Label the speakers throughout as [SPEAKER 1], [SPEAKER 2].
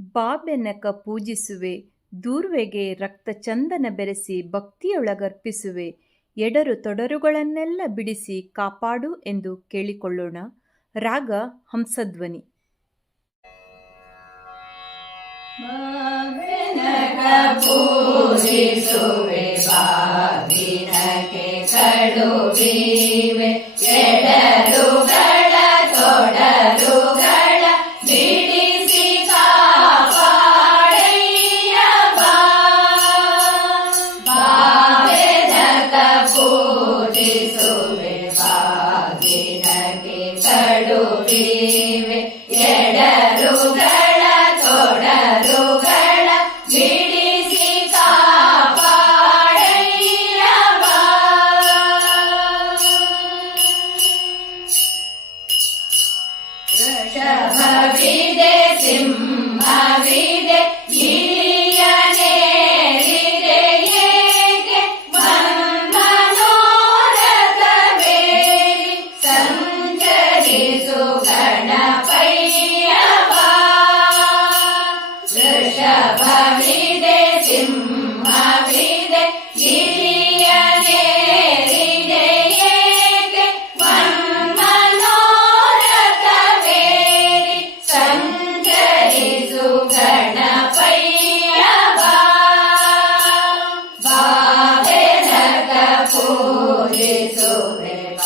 [SPEAKER 1] ಬಾಬೆನಕ ಪೂಜಿಸುವೆ, ದೂರ್ವೆಗೆ ರಕ್ತ ಚಂದನ ಬೆರೆಸಿ ಭಕ್ತಿಯೊಳಗರ್ಪಿಸುವೆ, ಎಡರು ತೊಡರುಗಳನ್ನೆಲ್ಲ ಬಿಡಿಸಿ ಕಾಪಾಡು ಎಂದು ಕೇಳಿಕೊಳ್ಳೋಣ. ರಾಗ ಹಂಸಧ್ವನಿ.
[SPEAKER 2] ಪೂಜಿಸುವೆ ಬಾಗಿನಕ್ಕೆ ಕಡುಬಿವೆ ಎಡರುಗಳ ತೊಡರುಗಳ ಬಿಡಿಸಿ ಕಾಪಾಡಯ್ಯ ಬಾ ವೃಷಭವಿದೆ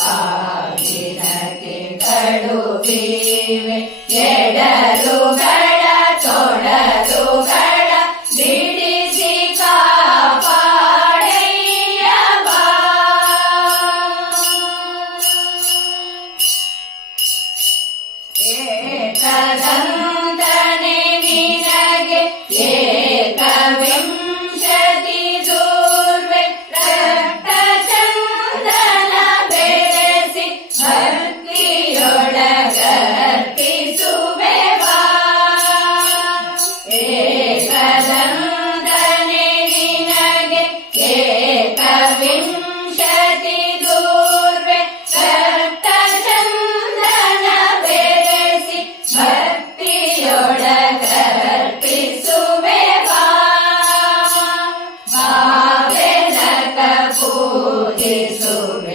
[SPEAKER 2] ಪೂಜಿಸುವೆ ಬಾಗಿನಕ್ಕೆ ಕಡುಬಿವೆ ಎಡರುಗಳ ತೊಡರುಗಳ ಬಿಡಿಸಿ ಕಾಪಾಡಯ್ಯ ಬಾ porque sobre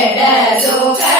[SPEAKER 2] ಎಡರುಗಳ ತೊಡರುಗಳ